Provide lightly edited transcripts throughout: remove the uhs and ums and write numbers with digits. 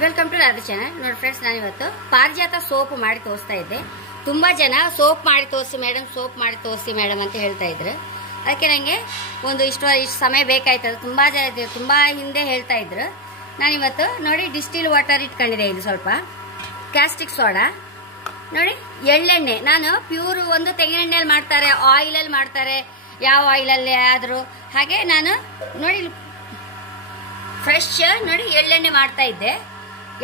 Welcome to Radha channel. ನೋಡಿ friends, ನಾನು ಇವತ್ತು ಪಾರಿಜಾತ ಸೋಪ್ ಮಾಡಿ ತೋರಿಸ್ತಾ ಇದ್ದೆ. ತುಂಬಾ ಜನ ಸೋಪ್ ಮಾಡಿ ತೋರಿಸಿ ಮೇಡಮ್, ಸೋಪ್ ಮಾಡಿ ತೋರಿಸಿ ಮೇಡಮ್ ಅಂತ ಹೇಳ್ತಾ ಇದ್ರು. ಅದಕ್ಕೆ ನನಗೆ ಇಷ್ಟು ಸಮಯ ಬೇಕಾಯ್ತದ. ತುಂಬಾ ಹಿಂದೆ ಹೇಳ್ತಾ ಇದ್ರು. ನಾನಿವತ್ತು ನೋಡಿ ಡಿಸ್ಟಿಲ್ ವಾಟರ್ ಇಟ್ಕೊಂಡಿದೆ. ಇದು ಸ್ವಲ್ಪ ಕ್ಯಾಸ್ಟಿಕ್ ಸೋಡಾ, ನೋಡಿ ಎಳ್ಳೆಣ್ಣೆ. ನಾನು ಪ್ಯೂರ್ ಒಂದು ತೆಂಗಿನೆಣ್ಣೆಯಲ್ಲಿ ಮಾಡ್ತಾರೆ, ಆಯಿಲಲ್ಲಿ ಮಾಡ್ತಾರೆ, ಯಾವ ಆಯಿಲಲ್ಲಿ ಆದರೂ. ಹಾಗೆ ನಾನು ನೋಡಿ ಫ್ರೆಶ್ ನೋಡಿ ಎಳ್ಳೆಣ್ಣೆ ಮಾಡ್ತಾ ಇದ್ದೆ.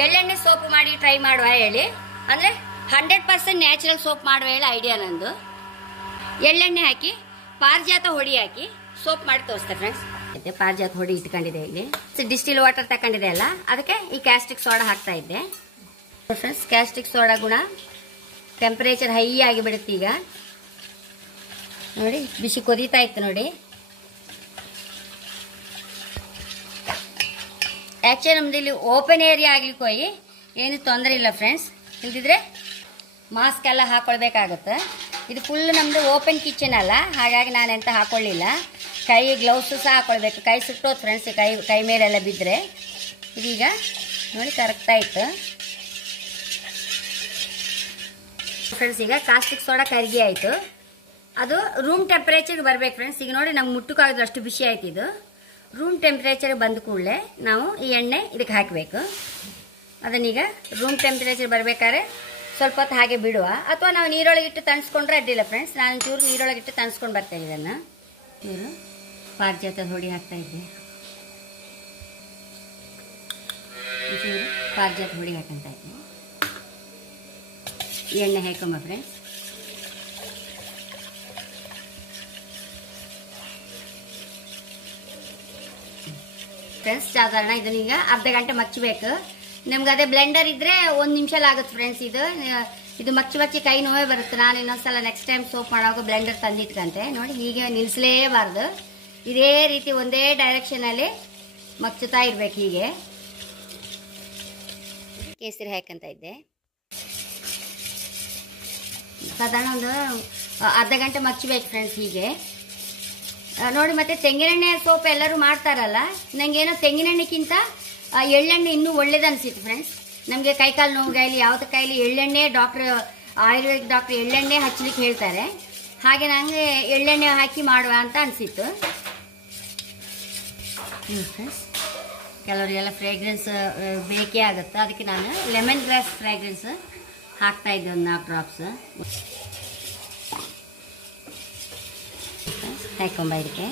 ಎಳ್ಳೆಣ್ಣೆ ಸೋಪ್ ಮಾಡಿ ಟ್ರೈ ಮಾಡುವ ಹೇಳಿ, ಅಂದರೆ 100% ನ್ಯಾಚುರಲ್ ಸೋಪ್ ಮಾಡುವ ಹೇಳಿ ಐಡಿಯಾ ನಂದು. ಎಳ್ಳೆಣ್ಣೆ ಹಾಕಿ ಪಾರಿಜಾತ ಹೊಡಿ ಹಾಕಿ ಸೋಪ್ ಮಾಡಿ ತೋರಿಸ್ತೆ ಫ್ರೆಂಡ್ಸ್. ಪಾರಿಜಾತ ಹೊಡಿ ಇಟ್ಕೊಂಡಿದೆ. ಇಲ್ಲಿ ಡಿಸ್ಟಿಲ್ ವಾಟರ್ ತಗೊಂಡಿದೆ ಅಲ್ಲ, ಅದಕ್ಕೆ ಈ ಕ್ಯಾಸ್ಟಿಕ್ ಸೋಡಾ ಹಾಕ್ತಾ ಇದ್ದೆ ಫ್ರೆಂಡ್ಸ್. ಕ್ಯಾಸ್ಟಿಕ್ ಸೋಡಾ ಗುಣ ಟೆಂಪರೇಚರ್ ಹೈ ಆಗಿಬಿಡುತ್ತೆ. ಈಗ ನೋಡಿ ಬಿಸಿ ಕೊದೀತಾ ಇತ್ತು ನೋಡಿ. ಆ್ಯಕ್ಚುಲಿ ನಮ್ದು ಇಲ್ಲಿ ಓಪನ್ ಏರಿಯಾ ಆಗ್ಲಿಕ್ಕೆ ಹೋಗಿ ಏನು ತೊಂದರೆ ಇಲ್ಲ ಫ್ರೆಂಡ್ಸ್. ಇಲ್ದಿದ್ರೆ ಮಾಸ್ಕ್ ಎಲ್ಲ ಹಾಕೊಳ್ಬೇಕಾಗತ್ತೆ. ಇದು ಫುಲ್ ನಮ್ದು ಓಪನ್ ಕಿಚನ್ ಅಲ್ಲ, ಹಾಗಾಗಿ ನಾನು ಎಂತ ಹಾಕೊಳ್ಳಿಲ್ಲ. ಕೈ ಗ್ಲೌಸು ಸಹ ಹಾಕೊಳ್ಬೇಕು. ಕೈ ಸುಟ್ಟೋದು ಫ್ರೆಂಡ್ಸ್, ಕೈ ಮೇಲೆಲ್ಲ ಬಿದ್ದರೆ. ಇದೀಗ ನೋಡಿ ಕರಗ್ತಾ ಇತ್ತು ಫ್ರೆಂಡ್ಸ್. ಈಗ ಕಾಸ್ಟಿಕ್ ಸೋಡಾ ಕರಗಿ ಆಯಿತು. ಅದು ರೂಮ್ ಟೆಂಪರೇಚರ್ಗೆ ಬರ್ಬೇಕು ಫ್ರೆಂಡ್ಸ್. ಈಗ ನೋಡಿ ನಮ್ಗೆ ಮುಟ್ಟಕ್ಕಾಗೋದು ಅಷ್ಟು ಬಿಸಿ ಆಯ್ತು. ಇದು ರೂಮ್ ಟೆಂಪರೇಚರ್ ಬಂದ ಕೂಡಲೇ ನಾವು ಈ ಎಣ್ಣೆ ಇದಕ್ಕೆ ಹಾಕಬೇಕು. ಅದನ್ನೀಗ ರೂಮ್ ಟೆಂಪರೇಚರ್ ಬರಬೇಕಾದ್ರೆ ಸ್ವಲ್ಪ ಹೊತ್ತು ಹಾಗೆ ಬಿಡುವ, ಅಥವಾ ನಾವು ನೀರೊಳಗಿಟ್ಟು ತಣಿಸ್ಕೊಂಡ್ರೆ ಅಡ್ಡಿಲ್ಲ ಫ್ರೆಂಡ್ಸ್. ನಾನು ಚೂರು ನೀರೊಳಗಿಟ್ಟು ತಣಿಸ್ಕೊಂಡು ಬರ್ತೇನೆ. ಇದನ್ನು ಚೂರು ಪಾರಿಜಾತ ಹೊಡಿ ಹಾಕ್ತಾ ಇದ್ದೆ. ಚೂರು ಪಾರಿಜಾತ ಹೊಡಿ ಹಾಕಂತ ಇದ್ದೆ. ಎಣ್ಣೆ ಹಾಕೊಂಬ ಫ್ರೆಂಡ್ಸ್. ಫ್ರೆಂಡ್ಸ್ ಸಾಧಾರಣ ಇದನ್ನೀಗ ಅರ್ಧ ಗಂಟೆ ಮಚ್ಚಬೇಕು. ನಿಮ್ಗೆ ಅದೇ ಬ್ಲೆಂಡರ್ ಇದ್ರೆ 1 ನಿಮಿಷ ಆಗುತ್ತೆ ಫ್ರೆಂಡ್ಸ್. ಇದು ಮಚ್ಚಿ ಕೈ ನೋವೇ ಬರುತ್ತೆ. ನಾನು ಇನ್ನೊಂದ್ಸಲ ನೆಕ್ಸ್ಟ್ ಟೈಮ್ ಸೋಪ್ ಮಾಡುವಾಗ ಬ್ಲೆಂಡರ್ ತಂದಿಟ್ಕಂತೆ. ನೋಡಿ ಹೀಗೆ ನಿಲ್ಲಿಸಲೇಬಾರ್ದು. ಇದೇ ರೀತಿ ಒಂದೇ ಡೈರೆಕ್ಷನ್ ಅಲ್ಲಿ ಮಚ್ಚುತ್ತಾ ಇರ್ಬೇಕು. ಹೀಗೆ ಕೇಸರಿ ಹಾಕಂತ ಇದ್ದೆ. ಸಾಧಾರಣ ಒಂದು ಅರ್ಧ ಗಂಟೆ ಮಚ್ಚಬೇಕು ಫ್ರೆಂಡ್ಸ್. ಹೀಗೆ ನೋಡಿ. ಮತ್ತೆ ತೆಂಗಿನೆಣ್ಣೆ ಸೋಪ್ ಎಲ್ಲರೂ ಮಾಡ್ತಾರಲ್ಲ, ನಂಗೇನೋ ತೆಂಗಿನೆಣ್ಣೆಕ್ಕಿಂತ ಎಳ್ಳೆಣ್ಣೆ ಇನ್ನೂ ಒಳ್ಳೇದು ಅನಿಸಿತ್ತು ಫ್ರೆಂಡ್ಸ್. ನಮಗೆ ಕೈಕಾಲು ನೋವುಗಾಯಿಲಿ ಯಾವುದಕ್ಕಾಗಲಿ ಎಳ್ಳೆಣ್ಣೆ ಆಯುರ್ವೇದಿಕ್ ಡಾಕ್ಟರ್ ಎಳ್ಳೆಣ್ಣೆ ಹಚ್ಚಲಿಕ್ಕೆ ಹೇಳ್ತಾರೆ. ಹಾಗೆ ನನಗೆ ಎಳ್ಳೆಣ್ಣೆ ಹಾಕಿ ಮಾಡುವ ಅಂತ ಅನಿಸಿತ್ತು ಫ್ರೆಂಡ್ಸ್. ಕೆಲವರಿಗೆಲ್ಲ ಫ್ರೇಗ್ರೆನ್ಸ್ ಬೇಕೇ ಆಗುತ್ತೆ, ಅದಕ್ಕೆ ನಾನು ಲೆಮನ್ ಗ್ರಾಸ್ ಫ್ರೇಗ್ರೆನ್ಸ್ ಹಾಕ್ತಾ ಇದ್ದೆ ಒಂದು 4 ಡ್ರಾಪ್ಸ್ ಹಾಕೊಂಬ. ಇದಕ್ಕೆ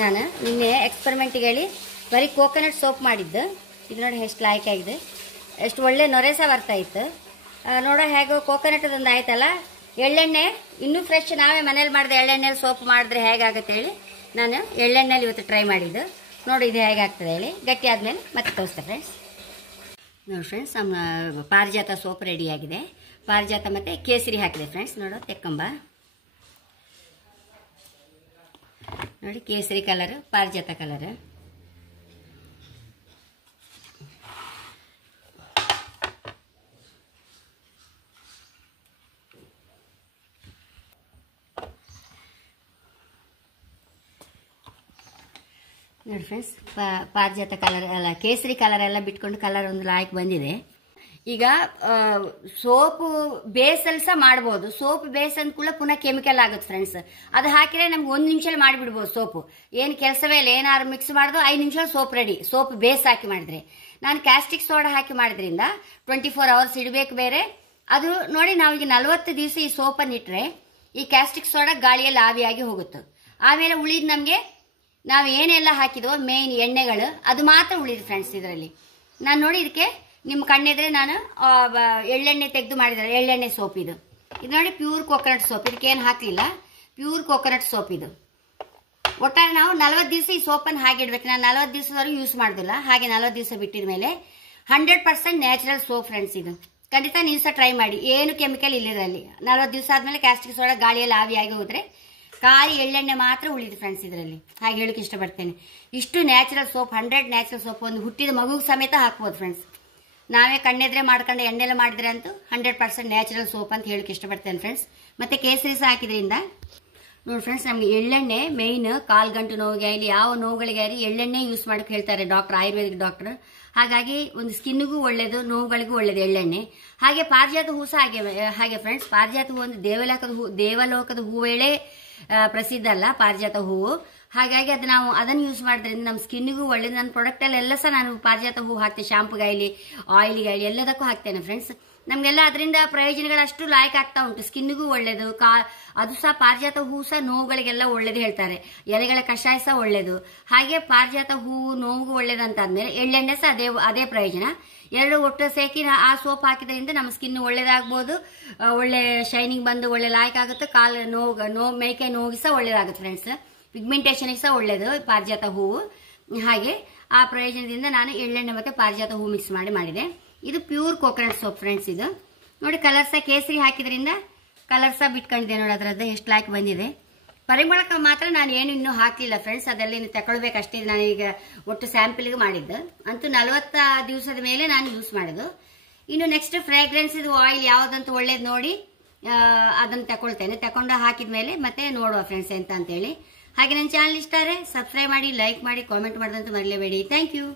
ನಾನು ನಿನ್ನೆ ಎಕ್ಸ್ಪೆರಿಮೆಂಟಿಗೆ ಹೇಳಿ ಬರೀ ಕೋಕೋನಟ್ ಸೋಪ್ ಮಾಡಿದ್ದು. ಇದು ನೋಡಿ ಎಷ್ಟು ಲಾಯ್ಕ್ ಆಗಿದೆ, ಎಷ್ಟು ಒಳ್ಳೆ ನೊರೆ ಸಹ ಬರ್ತಾ ಇತ್ತು. ನೋಡೋ ಹೇಗೋ ಕೋಕೋನಟ್ ಅದೊಂದು ಆಯ್ತಲ್ಲ. ಎಳ್ಳೆಣ್ಣೆ ಇನ್ನೂ ಫ್ರೆಶ್ ನಾವೇ ಮನೇಲಿ ಮಾಡಿದೆ ಎಳ್ಳೆಣ್ಣೆಲಿ ಸೋಪ್ ಮಾಡಿದ್ರೆ ಹೇಗಾಗುತ್ತೆ ಹೇಳಿ ನಾನು ಎಳ್ಳೆಣ್ಣೆಲಿ ಇವತ್ತು ಟ್ರೈ ಮಾಡಿದ್ದು. ನೋಡಿ ಇದು ಹೇಗಾಗ್ತದೆ ಹೇಳಿ. ಗಟ್ಟಿ ಆದಮೇಲೆ ಮತ್ತೆ ತೋರಿಸ್ತೆ ಫ್ರೆಂಡ್ಸ್. ನೋಡಿ ಫ್ರೆಂಡ್ಸ್, ನಮ್ಮ ಪಾರಿಜಾತ ಸೋಪ್ ರೆಡಿಯಾಗಿದೆ. ಪಾರಿಜಾತ ಮತ್ತು ಕೇಸರಿ ಹಾಕಿದೆ ಫ್ರೆಂಡ್ಸ್. ನೋಡೋ ತೆಕ್ಕಂಬ. ನೋಡಿ ಕೇಸರಿ ಕಲರ್, ಪಾರಿಜಾತ ಕಲರ್. ನೋಡಿ ಫ್ರೆಂಡ್ಸ್, ಪಾರಿಜಾತ ಕಲರ್ ಅಲ್ಲ ಕೇಸರಿ ಕಲರ್ ಎಲ್ಲ ಬಿಟ್ಕೊಂಡು ಕಲರ್ ಒಂದು ಲಾಯ್ಕ್ ಬಂದಿದೆ. ಈಗ ಸೋಪು ಬೇಸಲ್ಲಿ ಸಹ ಮಾಡ್ಬೋದು. ಸೋಪ್ ಬೇಸ್ ಅಂದ ಕೂಡ ಪುನಃ ಕೆಮಿಕಲ್ ಆಗುತ್ತೆ ಫ್ರೆಂಡ್ಸ್. ಅದು ಹಾಕಿದ್ರೆ ನಮ್ಗೆ 1 ನಿಮಿಷದಲ್ಲಿ ಮಾಡಿಬಿಡ್ಬೋದು ಸೋಪು. ಏನು ಕೆಲಸವೇ ಇಲ್ಲ. ಏನಾದ್ರು ಮಿಕ್ಸ್ ಮಾಡಿದ್ರು 5 ನಿಮಿಷ ಸೋಪ್ ರೆಡಿ. ಸೋಪ್ ಬೇಸ್ ಹಾಕಿ ಮಾಡಿದ್ರೆ. ನಾನು ಕ್ಯಾಸ್ಟಿಕ್ ಸೋಡಾ ಹಾಕಿ ಮಾಡಿದ್ರಿಂದ 24 ಅವರ್ಸ್ ಇಡಬೇಕು ಬೇರೆ. ಅದು ನೋಡಿ ನಾವೀಗ 40 ದಿವಸ ಈ ಸೋಪನ್ನು ಇಟ್ಟರೆ ಈ ಕ್ಯಾಸ್ಟಿಕ್ ಸೋಡಾ ಗಾಳಿಯಲ್ಲಿ ಆವಿಯಾಗಿ ಹೋಗುತ್ತೆ. ಆಮೇಲೆ ಉಳಿದು ನಮಗೆ ನಾವು ಏನೆಲ್ಲ ಹಾಕಿದ್ವೋ ಮೇನ್ ಎಣ್ಣೆಗಳು ಅದು ಮಾತ್ರ ಉಳಿದು ಫ್ರೆಂಡ್ಸ್ ಇದರಲ್ಲಿ. ನಾನು ನೋಡಿ ಇದಕ್ಕೆ ನಿಮ್ಮ ಕಣ್ಣೆದ್ರೆ ನಾನು ಎಳ್ಳೆಣ್ಣೆ ತೆಗೆದು ಮಾಡಿದ್ದಾರೆ. ಎಳ್ಳೆಣ್ಣೆ ಸೋಪ್ ಇದು ನೋಡಿ ಪ್ಯೂರ್ ಕೋಕೋನಟ್ ಸೋಪ್. ಇದಕ್ಕೇನು ಹಾಕಲಿಲ್ಲ, ಪ್ಯೂರ್ ಕೋಕೋನಟ್ ಸೋಪ್ ಇದು. ಒಟ್ಟಾರೆ ನಾವು 40 ದಿವಸ ಈ ಸೋಪನ್ನು ಹಾಗೆ ಇಡಬೇಕು. ನಾನು 40 ದಿವಸದವರೆಗೂ ಯೂಸ್ ಮಾಡೋದಿಲ್ಲ. ಹಾಗೆ 40 ದಿವಸ ಬಿಟ್ಟಿದ ಮೇಲೆ 100% ನ್ಯಾಚುರಲ್ ಸೋಪ್ ಫ್ರೆಂಡ್ಸ್. ಇದು ಖಂಡಿತ ನೀವು ಸಹ ಟ್ರೈ ಮಾಡಿ. ಏನು ಕೆಮಿಕಲ್ ಇಲ್ಲಿರಲ್ಲಿ. 40 ದಿವಸ ಆದ್ಮೇಲೆ ಕ್ಯಾಸ್ಟಿಕ್ ಸೋಡಾ ಗಾಳಿಯಲ್ಲಿ ಆವಿಯಾಗಿ ಹೋದ್ರೆ ಖಾಲಿ ಎಳ್ಳೆಣ್ಣೆ ಮಾತ್ರ ಉಳಿದು ಫ್ರೆಂಡ್ಸ್ ಇದರಲ್ಲಿ. ಹಾಗೆ ಹೇಳಕ್ಕೆ ಇಷ್ಟಪಡ್ತೇನೆ. ಇಷ್ಟು ನ್ಯಾಚುರಲ್ ಸೋಪ್, 100 ನ್ಯಾಚುರಲ್ ಸೋಪ್ ಒಂದು ಹುಟ್ಟಿದ ಮಗುಗೆ ಸಮೇತ ಹಾಕ್ಬೋದು ಫ್ರೆಂಡ್ಸ್. ನಾವೇ ಕಣ್ಣೆದ್ರೆ ಮಾಡ್ಕೊಂಡು ಎಣ್ಣೆಲ್ಲ ಮಾಡಿದ್ರೆ ಅಂತೂ 100% ನ್ಯಾಚುರಲ್ ಸೋಪ್ ಅಂತ ಹೇಳಕ್ಕೆ ಇಷ್ಟಪಡ್ತೇನೆ ಫ್ರೆಂಡ್ಸ್. ಮತ್ತೆ ಕೇಸರಿ ಸಹ ಹಾಕಿದ್ರಿಂದ ನೋಡಿ ಫ್ರೆಂಡ್ಸ್, ನಮಗೆ ಎಳ್ಳೆಣ್ಣೆ ಮೇಯ್ನ್ ಕಾಲು ಗಂಟು ನೋವಿಗೆ ಆಗಲಿ ಯಾವ ನೋವುಗಳಿಗೆ ಆಗಲಿ ಎಳ್ಳೆಣ್ಣೆ ಯೂಸ್ ಮಾಡಕ್ಕೆ ಹೇಳ್ತಾರೆ ಡಾಕ್ಟರ್, ಆಯುರ್ವೇದಿಕ್ ಡಾಕ್ಟರ್. ಹಾಗಾಗಿ ಒಂದು ಸ್ಕಿನ್ನಿಗೂ ಒಳ್ಳೇದು, ನೋವುಗಳಿಗೂ ಒಳ್ಳೇದು ಎಳ್ಳೆಣ್ಣೆ. ಹಾಗೆ ಪಾರಿಜಾತ ಹೂ ಸಹ ಹಾಗೆ ಫ್ರೆಂಡ್ಸ್. ಪಾರಿಜಾತ ಹೂ ಒಂದು ದೇವಲೋಕದ ಹೂವೇಳೆ ಪ್ರಸಿದ್ಧ ಅಲ್ಲ ಪಾರಿಜಾತ ಹೂವು. ಹಾಗಾಗಿ ಅದು ನಾವು ಅದನ್ನು ಯೂಸ್ ಮಾಡೋದ್ರಿಂದ ನಮ್ಮ ಸ್ಕಿನ್ನಿಗೂ ಒಳ್ಳೇದು. ನನ್ನ ಪ್ರಾಡಕ್ಟಲ್ಲೆಲ್ಲ ಸಹ ನಾನು ಪಾರಿಜಾತ ಹೂ ಹಾಕ್ತೇನೆ, ಶಾಂಪುಗಾಗಲಿ ಆಯಿಲಿಗಾಗಲಿ ಎಲ್ಲದಕ್ಕೂ ಹಾಕ್ತೇನೆ ಫ್ರೆಂಡ್ಸ್. ನಮಗೆಲ್ಲ ಅದರಿಂದ ಪ್ರಯೋಜನಗಳಷ್ಟು ಲಾಯ್ಕ್ ಆಗ್ತಾ ಉಂಟು. ಸ್ಕಿನ್ನಿಗೂ ಒಳ್ಳೇದು, ಅದು ಸಹ ಪಾರಿಜಾತ ಹೂ ಸಹ ನೋವುಗಳಿಗೆಲ್ಲ ಒಳ್ಳೇದು ಹೇಳ್ತಾರೆ. ಎಲೆಗಳ ಕಷಾಯ ಸಹ ಒಳ್ಳೇದು. ಹಾಗೆ ಪಾರಿಜಾತ ಹೂವು ನೋವಿಗೂ ಒಳ್ಳೇದು ಅಂತ ಆದ್ಮೇಲೆ ಎಳ್ಳೆಣ್ಣೆ ಸಹ ಅದೇ ಪ್ರಯೋಜನ. ಎರಡು ಒಟ್ಟು ಸೇಕಿ ಆ ಸೋಪ್ ಹಾಕಿದ್ರಿಂದ ನಮ್ಮ ಸ್ಕಿನ್ ಒಳ್ಳೇದಾಗ್ಬೋದು, ಒಳ್ಳೆ ಶೈನಿಂಗ್ ಬಂದು ಒಳ್ಳೆ ಲಾಯ್ಕ್ ಆಗುತ್ತೆ. ಕಾಲು ನೋವು ಮೇಕೆ ನೋವಿಗೆ ಸಹ ಒಳ್ಳೇದಾಗುತ್ತೆ ಫ್ರೆಂಡ್ಸ್. ಪಿಗ್ಮೆಂಟೇಷನ್ಗೆ ಸಹ ಒಳ್ಳೇದು ಪಾರಿಜಾತ ಹೂವು. ಹಾಗೆ ಆ ಪ್ರಯೋಜನದಿಂದ ನಾನು ಎಳ್ಳೆಣ್ಣೆ ಮತ್ತೆ ಪಾರಿಜಾತ ಹೂ ಮಿಕ್ಸ್ ಮಾಡಿದೆ. ಇದು ಪ್ಯೂರ್ ಕೋಕೋನಟ್ ಸೋಪ್ ಫ್ರೆಂಡ್ಸ್. ಇದು ನೋಡಿ ಕಲರ್ ಸಹ ಕೇಸರಿ ಹಾಕಿದ್ರಿಂದ ಕಲರ್ ಸಹ ಬಿಟ್ಕೊಂಡಿದೆ ನೋಡಿ, ಅದರದ್ದು ಎಷ್ಟು ಲಾಯ್ಕ್ ಬಂದಿದೆ. ಪರಿಮಳಕ್ಕೆ ಮಾತ್ರ ನಾನು ಏನು ಇನ್ನೂ ಹಾಕಲಿಲ್ಲ ಫ್ರೆಂಡ್ಸ್, ಅದೆಲ್ಲ ಇನ್ನು ತಗೊಳ್ಬೇಕಷ್ಟೇ. ನಾನು ಈಗ ಒಟ್ಟು ಸ್ಯಾಂಪಲ್ಗೆ ಮಾಡಿದ್ದು ಅಂತೂ 40 ದಿವಸದ ಮೇಲೆ ನಾನು ಯೂಸ್ ಮಾಡೋದು. ಇನ್ನು ನೆಕ್ಸ್ಟ್ ಫ್ರೇಗ್ರೆನ್ಸ್ ಇದು ಆಯಿಲ್ ಯಾವುದಂತ ಒಳ್ಳೇದು ನೋಡಿ ಅದನ್ನು ತಗೊಂಡು ಹಾಕಿದ ಮೇಲೆ ಮತ್ತೆ ನೋಡುವ ಫ್ರೆಂಡ್ಸ್ ಎಂತ ಅಂತೇಳಿ. ಹಾಗೆ ನನ್ನ ಚಾನಲ್ ಇಷ್ಟ ಆದರೆ ಸಬ್ಸ್ಕ್ರೈಬ್ ಮಾಡಿ, ಲೈಕ್ ಮಾಡಿ, ಕಾಮೆಂಟ್ ಮಾಡೋದಂತೂ ಮರಿಲೇಬೇಡಿ. Thank you.